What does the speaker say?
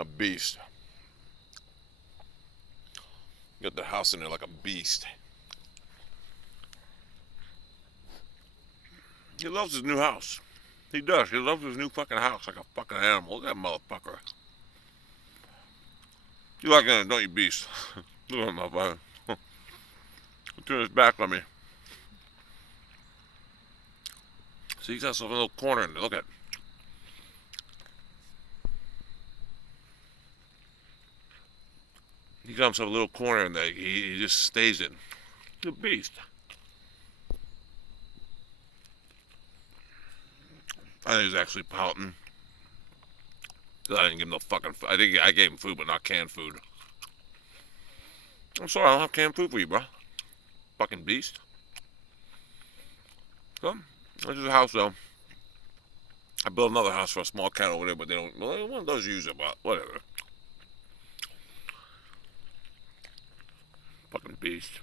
A beast. Got the house in there like a beast. He loves his new house. He does. He loves his new fucking house like a fucking animal. Look at that motherfucker. You like that, don't you, beast? Look at that motherfucker. Turn his back on me. See, he's got himself a little corner in there. Look at it. He got himself a little corner in there. He just stays in. He's a beast. I think he's actually pouting. I didn't give him no fucking food. I think I gave him food, but not canned food. I'm sorry, I don't have canned food for you, bro. Fucking beast. So, this is a house, though. I built another house for a small cat over there, but they don't. Well, one of those use it, but whatever. Fucking beast.